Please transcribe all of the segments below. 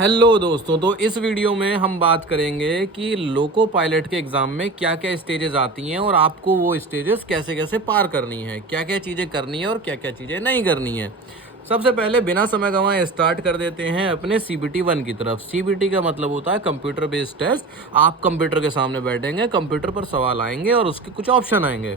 Hello दोस्तों, तो इस वीडियो में हम बात करेंगे कि लोको पायलट के एग्ज़ाम में क्या क्या स्टेजेस आती हैं और आपको वो स्टेजेस कैसे कैसे पार करनी है, क्या क्या चीज़ें करनी है और क्या क्या चीज़ें नहीं करनी है। सबसे पहले बिना समय गंवाए स्टार्ट कर देते हैं अपने CBT 1 की तरफ। CBT का मतलब होता है कंप्यूटर बेस्ड टेस्ट। आप कंप्यूटर के सामने बैठेंगे, कंप्यूटर पर सवाल आएंगे और उसके कुछ ऑप्शन आएंगे।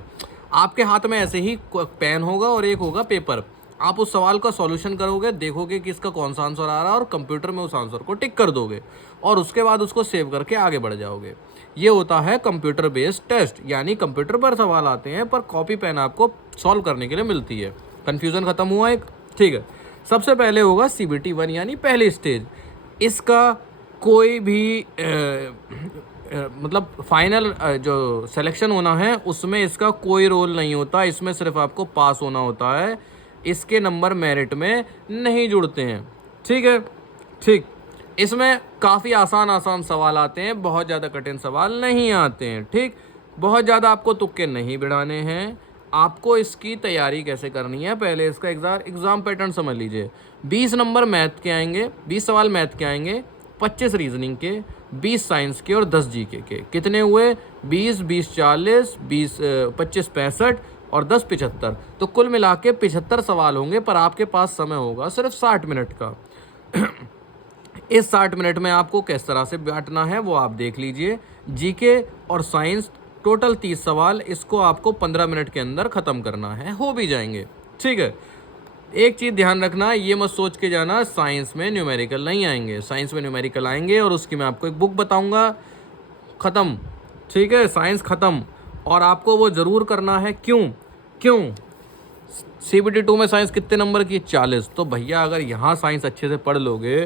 आपके हाथ में ऐसे ही पेन होगा और एक होगा पेपर। आप उस सवाल का सॉल्यूशन करोगे, देखोगे कि इसका कौन सा आंसर आ रहा है और कंप्यूटर में उस आंसर को टिक कर दोगे और उसके बाद उसको सेव करके आगे बढ़ जाओगे। ये होता है कंप्यूटर बेस्ड टेस्ट, यानी कंप्यूटर पर सवाल आते हैं पर कॉपी पेन आपको सॉल्व करने के लिए मिलती है। कन्फ्यूज़न खत्म हुआ एक? ठीक है। सबसे पहले होगा CBT 1 यानी पहली स्टेज। इसका कोई भी मतलब फाइनल जो सिलेक्शन होना है उसमें इसका कोई रोल नहीं होता। इसमें सिर्फ आपको पास होना होता है, इसके नंबर मेरिट में नहीं जुड़ते हैं। ठीक है, ठीक। इसमें काफ़ी आसान आसान सवाल आते हैं, बहुत ज़्यादा कठिन सवाल नहीं आते हैं। ठीक, बहुत ज़्यादा आपको तुक्के नहीं भिड़ाने हैं। आपको इसकी तैयारी कैसे करनी है, पहले इसका एग्ज़ाम पैटर्न समझ लीजिए। 20 नंबर मैथ के आएंगे, 20 सवाल मैथ के आएंगे, 25 रीजनिंग के, 20 साइंस के और 10 जीके के। कितने हुए? 20 20 40, 20 25 65 और 10 75। तो कुल मिला के 75 सवाल होंगे, पर आपके पास समय होगा सिर्फ 60 मिनट का। इस 60 मिनट में आपको किस तरह से बांटना है वो आप देख लीजिए। जीके और साइंस टोटल 30 सवाल, इसको आपको 15 मिनट के अंदर ख़त्म करना है, हो भी जाएंगे। ठीक है। एक चीज़ ध्यान रखना, ये मत सोच के जाना साइंस में न्यूमेरिकल नहीं आएंगे। साइंस में न्यूमेरिकल आएंगे और उसकी मैं आपको एक बुक बताऊंगा। ख़त्म। ठीक है, साइंस ख़त्म। और आपको वो ज़रूर करना है। क्यों? CBT 2 में साइंस कितने नंबर की? 40। तो भैया अगर यहाँ साइंस अच्छे से पढ़ लोगे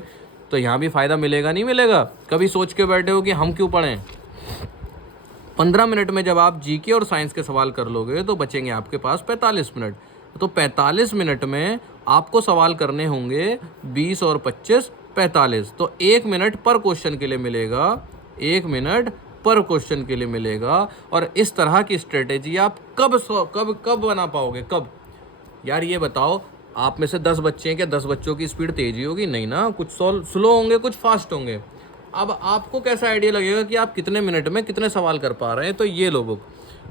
तो यहाँ भी फ़ायदा मिलेगा नहीं मिलेगा? कभी सोच के बैठे हो कि हम क्यों पढ़ें? 15 मिनट में जब आप जीके और साइंस के सवाल कर लोगे तो बचेंगे आपके पास 45 मिनट। तो 45 मिनट में आपको सवाल करने होंगे 20 और 25 45। तो 1 मिनट पर क्वेश्चन के लिए मिलेगा, 1 मिनट पर क्वेश्चन के लिए मिलेगा। और इस तरह की स्ट्रेटेजी आप कब बना पाओगे? कब यार ये बताओ, आप में से 10 बच्चे हैं, क्या 10 बच्चों की स्पीड तेज ही होगी? नहीं ना, कुछ स्लो होंगे, कुछ फास्ट होंगे। अब आपको कैसा आइडिया लगेगा कि आप कितने मिनट में कितने सवाल कर पा रहे हैं? तो ये लो बुक,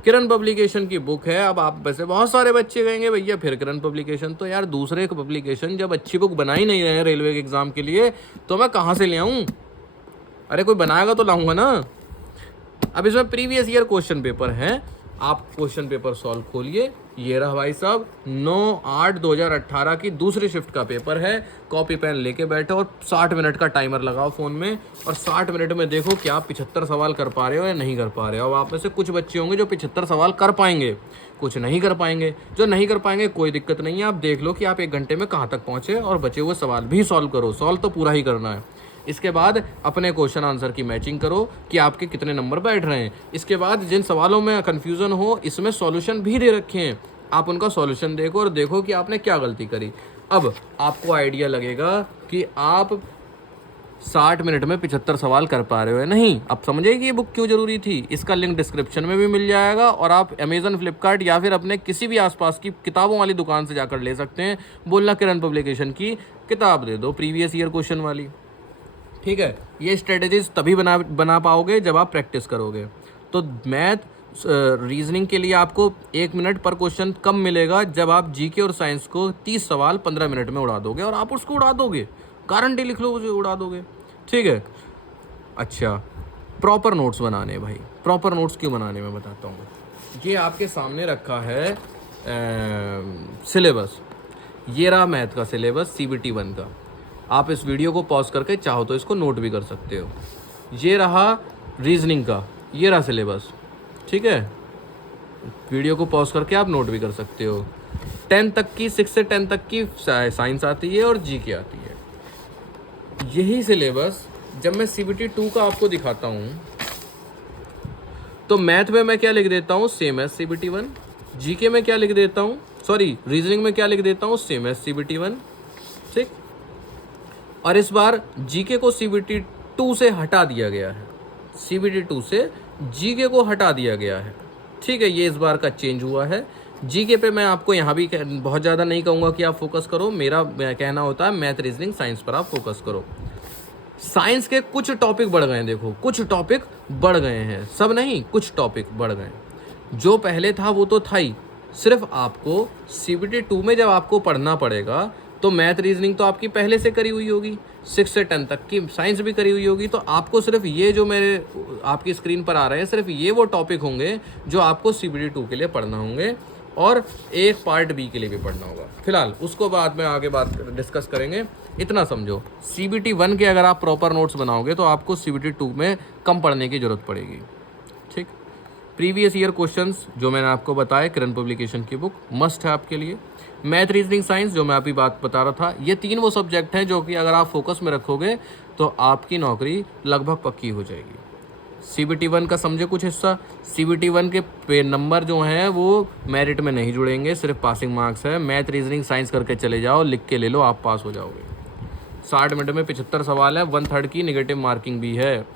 किरण पब्लिकेशन की बुक है। अब आप वैसे बहुत सारे बच्चे कहेंगे भैया फिर किरण पब्लिकेशन, तो यार दूसरे पब्लिकेशन जब अच्छी बुक बना ही नहीं रहे हैं रेलवे के एग्जाम के लिए तो मैं कहाँ से ले आऊँ? अरे कोई बनाएगा तो लाऊंगा ना। अब इसमें प्रीवियस ईयर क्वेश्चन पेपर है, आप क्वेश्चन पेपर सॉल्व खोलिए। ये रहा भाई साहब, 9/8/2018 की दूसरी शिफ्ट का पेपर है। कॉपी पेन लेके बैठो और 60 मिनट का टाइमर लगाओ फ़ोन में और 60 मिनट में देखो कि आप 75 सवाल कर पा रहे हो या नहीं कर पा रहे हो। अब आप में से कुछ बच्चे होंगे जो 75 सवाल कर पाएंगे, कुछ नहीं कर पाएंगे। जो नहीं कर पाएंगे कोई दिक्कत नहीं है, आप देख लो कि आप 1 घंटे में कहाँ तक पहुँचे और बचे हुए सवाल भी सॉल्व करो। सॉल्व तो पूरा ही करना है। इसके बाद अपने क्वेश्चन आंसर की मैचिंग करो कि आपके कितने नंबर बैठ रहे हैं। इसके बाद जिन सवालों में कन्फ्यूज़न हो, इसमें सॉल्यूशन भी दे रखे हैं, आप उनका सॉल्यूशन देखो और देखो कि आपने क्या गलती करी। अब आपको आइडिया लगेगा कि आप 60 मिनट में 75 सवाल कर पा रहे हो या नहीं। अब समझे कि ये बुक क्यों ज़रूरी थी। इसका लिंक डिस्क्रिप्शन में भी मिल जाएगा और आप अमेज़न, फ्लिपकार्ट या फिर अपने किसी भी आसपास की किताबों वाली दुकान से जाकर ले सकते हैं। बोलना किरण पब्लिकेशन की किताब दे दो प्रीवियस ईयर क्वेश्चन वाली। ठीक है, ये स्ट्रेटेजीज तभी बना पाओगे जब आप प्रैक्टिस करोगे। तो मैथ रीजनिंग के लिए आपको 1 मिनट पर क्वेश्चन कब मिलेगा? जब आप जीके और साइंस को 30 सवाल 15 मिनट में उड़ा दोगे, और आप उसको उड़ा दोगे, गारंटी लिख लो, उसे उड़ा दोगे। ठीक है। अच्छा, प्रॉपर नोट्स बनाने भाई, प्रॉपर नोट्स क्यों बनाने मैं बताता हूँ। ये आपके सामने रखा है सिलेबस। ये रहा मैथ का सिलेबस CBT 1 का। आप इस वीडियो को पॉज करके चाहो तो इसको नोट भी कर सकते हो। ये रहा रीजनिंग का, ये रहा सिलेबस। ठीक है, वीडियो को पॉज करके आप नोट भी कर सकते हो। 10 तक की, 6 से 10 तक की साइंस आती है और जीके आती है। यही सिलेबस जब मैं CBT 2 का आपको दिखाता हूँ तो मैथ में मैं क्या लिख देता हूँ? Same as CBT 1। जीके में क्या लिख देता हूँ, सॉरी रीजनिंग में क्या लिख देता हूँ? Same as CBT 1। ठीक। और इस बार जीके को CBT 2 से हटा दिया गया है, CBT 2 से जीके को हटा दिया गया है। ठीक है, ये इस बार का चेंज हुआ है। जीके पे मैं आपको यहाँ भी बहुत ज़्यादा नहीं कहूँगा कि आप फोकस करो। मेरा कहना होता है मैथ, रीजनिंग, साइंस पर आप फोकस करो। साइंस के कुछ टॉपिक बढ़ गए हैं, देखो कुछ टॉपिक बढ़ गए हैं, सब नहीं, कुछ टॉपिक बढ़ गए। जो पहले था वो तो था ही, सिर्फ आपको CBT 2 में जब आपको पढ़ना पड़ेगा तो मैथ रीजनिंग तो आपकी पहले से करी हुई होगी, 6 से 10 तक की साइंस भी करी हुई होगी, तो आपको सिर्फ ये जो मेरे आपकी स्क्रीन पर आ रहे हैं, सिर्फ ये वो टॉपिक होंगे जो आपको CBT 2 के लिए पढ़ना होंगे, और एक पार्ट बी के लिए भी पढ़ना होगा। फिलहाल उसको बाद में आगे बात डिस्कस करेंगे। इतना समझो, CBT 1 के अगर आप प्रॉपर नोट्स बनाओगे तो आपको CBT 2 में कम पढ़ने की ज़रूरत पड़ेगी। ठीक, प्रीवियस ईयर क्वेश्चंस जो मैंने आपको बताया, किरण पब्लिकेशन की बुक मस्ट है आपके लिए। मैथ रीजनिंग साइंस जो मैं अभी बात बता रहा था, ये 3 वो सब्जेक्ट हैं जो कि अगर आप फोकस में रखोगे तो आपकी नौकरी लगभग पक्की हो जाएगी। CBT 1 का समझे कुछ हिस्सा, CBT 1 के पे नंबर जो हैं वो मेरिट में नहीं जुड़ेंगे, सिर्फ पासिंग मार्क्स है। मैथ रीजनिंग साइंस करके चले जाओ, लिख के ले लो, आप पास हो जाओगे। 60 मिनट में 75 सवाल है, 1/3 की निगेटिव मार्किंग भी है।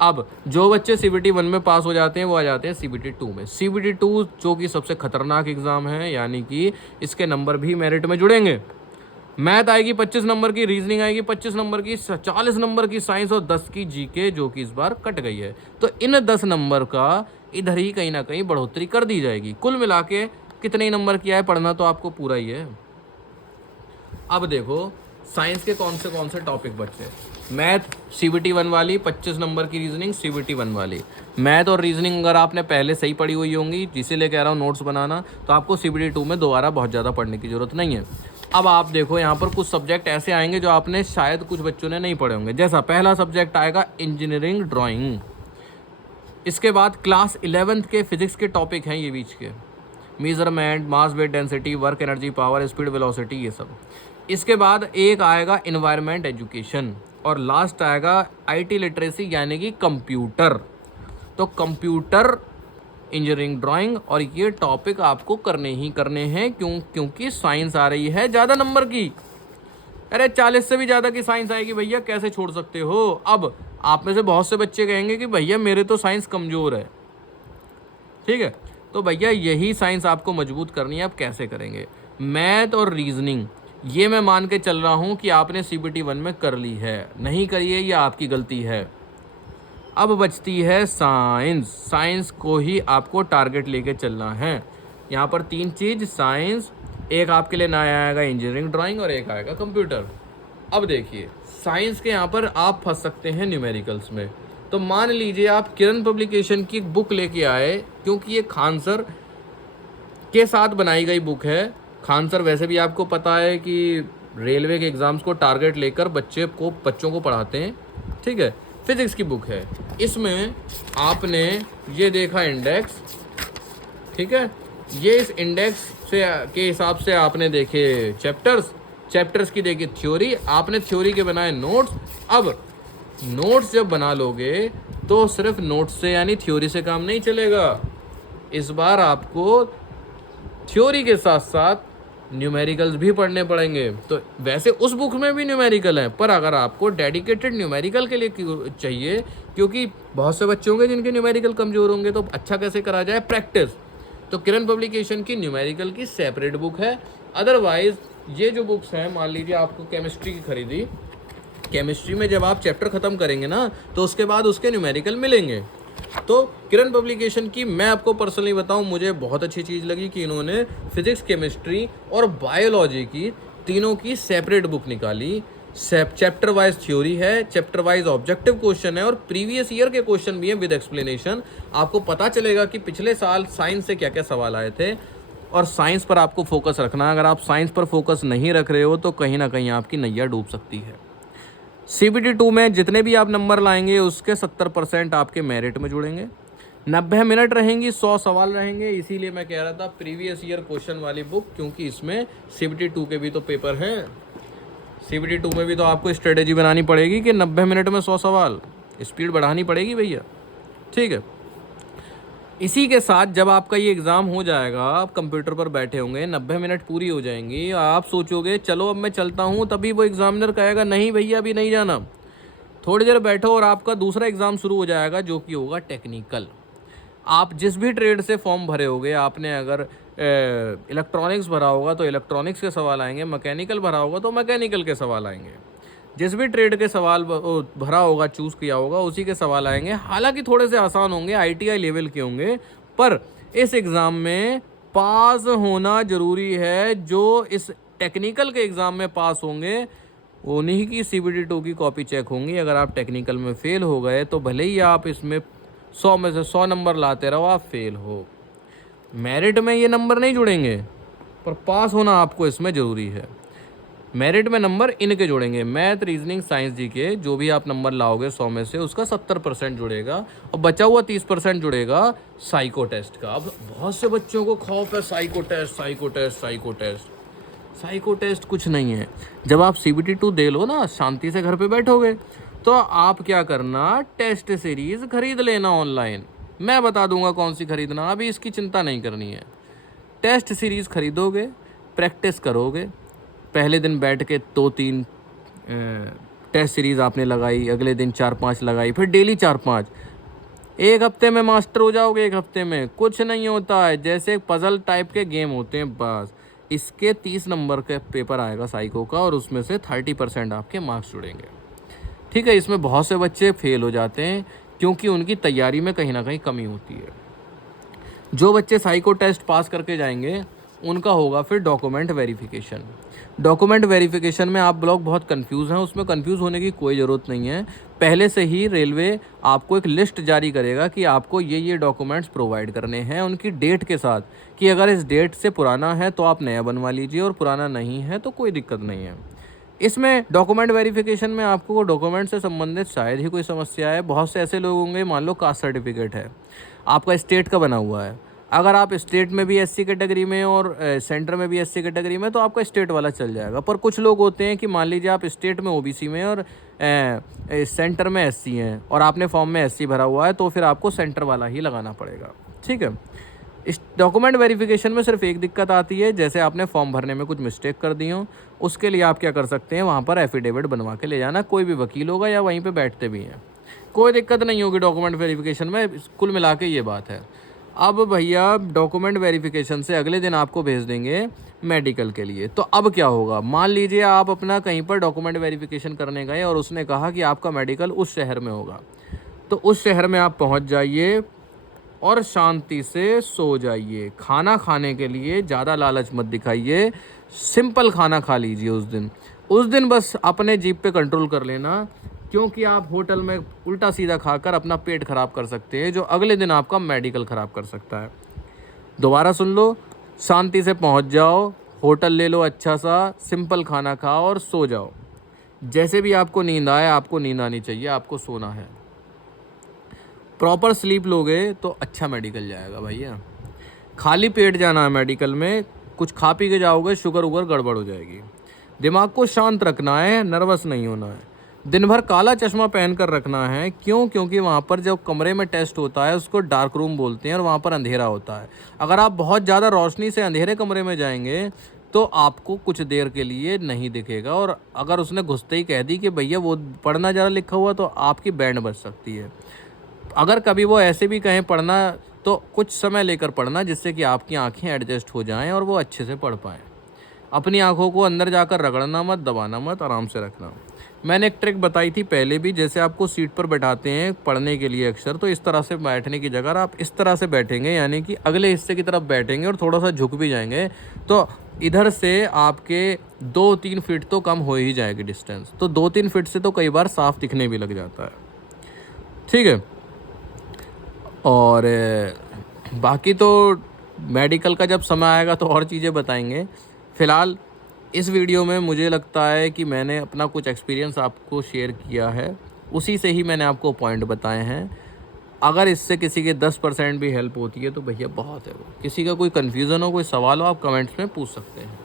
अब जो बच्चे CBT 1 में पास हो जाते हैं वो आ जाते हैं CBT 2 में। CBT 2 जो कि सबसे खतरनाक एग्जाम है, यानी कि इसके नंबर भी मेरिट में जुड़ेंगे। मैथ आएगी 25 नंबर की, रीजनिंग आएगी 25 नंबर की, 40 नंबर की साइंस और 10 की GK जो कि इस बार कट गई है। तो इन 10 नंबर का इधर ही कहीं ना कहीं बढ़ोतरी कर दी जाएगी। कुल मिला के कितने ही नंबर किया है, पढ़ना तो आपको पूरा ही है। अब देखो साइंस के कौन से टॉपिक बचे। मैथ CBT 1 वाली 25 नंबर की, रीजनिंग CBT 1 वाली। मैथ और रीजनिंग अगर आपने पहले सही पढ़ी हुई होंगी, जिसलिए कह रहा हूँ नोट्स बनाना, तो आपको CBT 2 में दोबारा बहुत ज़्यादा पढ़ने की ज़रूरत नहीं है। अब आप देखो यहाँ पर कुछ सब्जेक्ट ऐसे आएंगे जो आपने शायद कुछ बच्चों ने नहीं पढ़े होंगे। जैसा पहला सब्जेक्ट आएगा इंजीनियरिंग ड्राइंग, इसके बाद क्लास 11th के फिजिक्स के टॉपिक हैं ये बीच के, measurement, mass weight density, work energy power, speed velocity, ये सब। इसके बाद एक आएगा इन्वायरमेंट एजुकेशन, और लास्ट आएगा IT लिटरेसी यानी कि कंप्यूटर। तो कंप्यूटर, इंजीनियरिंग ड्राइंग, और ये टॉपिक आपको करने ही करने हैं। क्योंकि साइंस आ रही है ज़्यादा नंबर की। अरे 40 से भी ज़्यादा की साइंस आएगी भैया, कैसे छोड़ सकते हो। अब आप में से बहुत से बच्चे कहेंगे कि भैया मेरे तो साइंस कमज़ोर है। ठीक है, तो भैया यही साइंस आपको मजबूत करनी है। आप कैसे करेंगे? मैथ और रीजनिंग ये मैं मान के चल रहा हूँ कि आपने CBT 1 में कर ली है, नहीं करिए ये आपकी गलती है। अब बचती है साइंस। साइंस को ही आपको टारगेट लेके चलना है। यहाँ पर 3 चीज़, साइंस, एक आपके लिए नया आएगा इंजीनियरिंग ड्राइंग, और एक आएगा कंप्यूटर। अब देखिए साइंस के यहाँ पर आप फंस सकते हैं न्यूमेरिकल्स में। तो मान लीजिए आप किरण पब्लिकेशन की बुक लेके आए, क्योंकि ये खान सर के साथ बनाई गई बुक है। खान सर वैसे भी आपको पता है कि रेलवे के एग्ज़ाम्स को टारगेट लेकर बच्चों को पढ़ाते हैं। ठीक है, फिजिक्स की बुक है। इसमें आपने ये देखा इंडेक्स, ठीक है, ये इस इंडेक्स से के हिसाब से आपने देखे चैप्टर्स की देखी थ्योरी, आपने थ्योरी के बनाए नोट्स। अब नोट्स जब बना लोगे तो सिर्फ नोट्स से यानी थ्योरी से काम नहीं चलेगा। इस बार आपको थ्योरी के साथ साथ न्यूमेरिकल्स भी पढ़ने पड़ेंगे। तो वैसे उस बुक में भी न्यूमेरिकल है, पर अगर आपको डेडिकेटेड न्यूमेरिकल के लिए चाहिए, क्योंकि बहुत से बच्चे होंगे जिनके न्यूमेरिकल कमज़ोर होंगे, तो अच्छा कैसे करा जाए प्रैक्टिस, तो किरण पब्लिकेशन की न्यूमेरिकल की सेपरेट बुक है। अदरवाइज ये जो बुक्स हैं, मान लीजिए आपको केमिस्ट्री की खरीदी, केमिस्ट्री में जब आप चैप्टर ख़त्म करेंगे ना तो उसके बाद उसके न्यूमेरिकल मिलेंगे। तो किरण पब्लिकेशन की मैं आपको पर्सनली बताऊं, मुझे बहुत अच्छी चीज़ लगी कि इन्होंने फिजिक्स, केमिस्ट्री और बायोलॉजी की तीनों की सेपरेट बुक निकाली। चैप्टर वाइज थ्योरी है, चैप्टर वाइज ऑब्जेक्टिव क्वेश्चन है, और प्रीवियस ईयर के क्वेश्चन भी हैं विद एक्सप्लेनेशन। आपको पता चलेगा कि पिछले साल साइंस से क्या क्या सवाल आए थे, और साइंस पर आपको फोकस रखना। अगर आप साइंस पर फोकस नहीं रख रहे हो तो कहीं ना कहीं आपकी नैया डूब सकती है। CBT 2 में जितने भी आप नंबर लाएंगे उसके 70% आपके मेरिट में जुड़ेंगे। 90 मिनट रहेंगी, 100 सवाल रहेंगे। इसीलिए मैं कह रहा था प्रीवियस ईयर क्वेश्चन वाली बुक, क्योंकि इसमें CBT 2 के भी तो पेपर हैं। CBT 2 में भी तो आपको स्ट्रेटेजी बनानी पड़ेगी कि 90 मिनट में 100 सवाल, स्पीड बढ़ानी पड़ेगी भैया। ठीक है, इसी के साथ जब आपका ये एग्ज़ाम हो जाएगा, आप कंप्यूटर पर बैठे होंगे, 90 मिनट पूरी हो जाएंगी, आप सोचोगे चलो अब मैं चलता हूँ, तभी वो एग्जामिनर कहेगा नहीं भैया अभी नहीं जाना, थोड़ी देर बैठो और आपका दूसरा एग्ज़ाम शुरू हो जाएगा जो कि होगा टेक्निकल। आप जिस भी ट्रेड से फॉर्म भरे होगे, आपने अगर इलेक्ट्रॉनिक्स भरा होगा तो इलेक्ट्रॉनिक्स के सवाल आएंगे, मैकेनिकल भरा होगा तो मैकेनिकल के सवाल आएंगे। जिस भी ट्रेड के सवाल भरा होगा, चूज़ किया होगा, उसी के सवाल आएंगे। हालांकि थोड़े से आसान होंगे, ITI लेवल के होंगे, पर इस एग्ज़ाम में पास होना ज़रूरी है। जो इस टेक्निकल के एग्ज़ाम में पास होंगे उन्हीं की CBT 2 की कॉपी चेक होंगी। अगर आप टेक्निकल में फ़ेल हो गए तो भले ही आप इसमें 100 में से 100 नंबर लाते रहो, आप फेल हो। मेरिट में ये नंबर नहीं जुड़ेंगे, पर पास होना आपको इसमें ज़रूरी है। मेरिट में नंबर इनके जुड़ेंगे, मैथ, रीजनिंग, साइंस, GK, जो भी आप नंबर लाओगे 100 में से उसका 70% जुड़ेगा और बचा हुआ 30% जुड़ेगा साइको टेस्ट का। अब बहुत से बच्चों को खौफ है psycho test, psycho test, psycho test. Psycho test कुछ नहीं है। जब आप CBT 2 दे लो ना, शांति से घर पे बैठोगे, तो आप क्या करना, टेस्ट सीरीज़ खरीद लेना ऑनलाइन। मैं बता दूंगा कौन सी खरीदना, अभी इसकी चिंता नहीं करनी है। टेस्ट सीरीज़ खरीदोगे, प्रैक्टिस करोगे, पहले दिन बैठ के 2-3 टेस्ट सीरीज़ आपने लगाई, अगले दिन 4-5 लगाई, फिर डेली 4-5। एक हफ्ते में मास्टर हो जाओगे। एक हफ्ते में कुछ नहीं होता है, जैसे पजल टाइप के गेम होते हैं बस। इसके 30 नंबर का पेपर आएगा साइको का, और उसमें से 30% आपके मार्क्स जुड़ेंगे। ठीक है, इसमें बहुत से बच्चे फेल हो जाते हैं क्योंकि उनकी तैयारी में कहीं ना कहीं कमी होती है। जो बच्चे साइको टेस्ट पास करके जाएंगे उनका होगा फिर डॉक्यूमेंट वेरिफिकेशन। डॉक्यूमेंट वेरिफिकेशन में आप लोग बहुत कंफ्यूज हैं, उसमें कंफ्यूज होने की कोई ज़रूरत नहीं है। पहले से ही रेलवे आपको एक लिस्ट जारी करेगा कि आपको ये डॉक्यूमेंट्स प्रोवाइड करने हैं, उनकी डेट के साथ, कि अगर इस डेट से पुराना है तो आप नया बनवा लीजिए और पुराना नहीं है तो कोई दिक्कत नहीं है। इसमें डॉक्यूमेंट वेरिफिकेशन में आपको डॉक्यूमेंट से संबंधित शायद ही कोई समस्या है। बहुत से ऐसे लोग होंगे, मान लो कास्ट सर्टिफिकेट है, आपका स्टेट का बना हुआ है, अगर आप स्टेट में भी SC कैटेगरी में और सेंटर में भी SC कैटेगरी में, तो आपका स्टेट वाला चल जाएगा। पर कुछ लोग होते हैं कि मान लीजिए आप स्टेट में OBC में और सेंटर में SC हैं और आपने फॉर्म में SC भरा हुआ है, तो फिर आपको सेंटर वाला ही लगाना पड़ेगा। ठीक है, इस डॉक्यूमेंट वेरिफिकेशन में सिर्फ एक दिक्कत आती है, जैसे आपने फॉर्म भरने में कुछ मिस्टेक कर दी हो, उसके लिए आप क्या कर सकते हैं, वहाँ पर एफिडेविट बनवा के ले जाना। कोई भी वकील होगा या वहीं पे बैठते भी हैं, कोई दिक्कत नहीं होगी डॉक्यूमेंट वेरिफिकेशन में। कुल मिला के ये बात है। अब भैया डॉक्यूमेंट वेरिफिकेशन से अगले दिन आपको भेज देंगे मेडिकल के लिए। तो अब क्या होगा, मान लीजिए आप अपना कहीं पर डॉक्यूमेंट वेरिफिकेशन करने गए और उसने कहा कि आपका मेडिकल उस शहर में होगा, तो उस शहर में आप पहुँच जाइए और शांति से सो जाइए। खाना खाने के लिए ज़्यादा लालच मत दिखाइए, सिंपल खाना खा लीजिए उस दिन बस अपने जीभ पे कंट्रोल कर लेना, क्योंकि आप होटल में उल्टा सीधा खाकर अपना पेट ख़राब कर सकते हैं, जो अगले दिन आपका मेडिकल ख़राब कर सकता है। दोबारा सुन लो, शांति से पहुंच जाओ, होटल ले लो अच्छा सा, सिंपल खाना खाओ और सो जाओ। जैसे भी आपको नींद आए, आपको नींद आनी चाहिए, आपको सोना है। प्रॉपर स्लीप लोगे तो अच्छा मेडिकल जाएगा भैया। खाली पेट जाना है मेडिकल में, कुछ खा पी के जाओगे शुगर उगर गड़बड़ हो जाएगी। दिमाग को शांत रखना है, नर्वस नहीं होना है। दिन भर काला चश्मा पहन कर रखना है। क्यों? क्योंकि वहाँ पर जब कमरे में टेस्ट होता है उसको डार्क रूम बोलते हैं और वहाँ पर अंधेरा होता है। अगर आप बहुत ज़्यादा रोशनी से अंधेरे कमरे में जाएंगे तो आपको कुछ देर के लिए नहीं दिखेगा, और अगर उसने घुसते ही कह दी कि भैया वो पढ़ना ज़रा लिखा हुआ, तो आपकी बैंड बज सकती है। अगर कभी वो ऐसे भी कहें पढ़ना, तो कुछ समय लेकर पढ़ना, जिससे कि आपकी आंखें एडजस्ट हो जाएं और वो अच्छे से पढ़ पाएँ। अपनी आंखों को अंदर जाकर रगड़ना मत, दबाना मत, आराम से रखना। मैंने एक ट्रिक बताई थी पहले भी, जैसे आपको सीट पर बैठाते हैं पढ़ने के लिए अक्सर, तो इस तरह से बैठने की जगह आप इस तरह से बैठेंगे, यानी कि अगले हिस्से की तरफ बैठेंगे और थोड़ा सा झुक भी जाएंगे, तो इधर से आपके 2-3 फीट तो कम हो ही जाएगी डिस्टेंस। तो 2-3 फीट से तो कई बार साफ दिखने भी लग जाता है। ठीक है, और बाकी तो मेडिकल का जब समय आएगा तो और चीज़ें बताएंगे। फ़िलहाल इस वीडियो में मुझे लगता है कि मैंने अपना कुछ एक्सपीरियंस आपको शेयर किया है, उसी से ही मैंने आपको पॉइंट बताए हैं। अगर इससे किसी के 10% भी हेल्प होती है तो भैया बहुत है वो। किसी का कोई कन्फ्यूज़न हो, कोई सवाल हो, आप कमेंट्स में पूछ सकते हैं।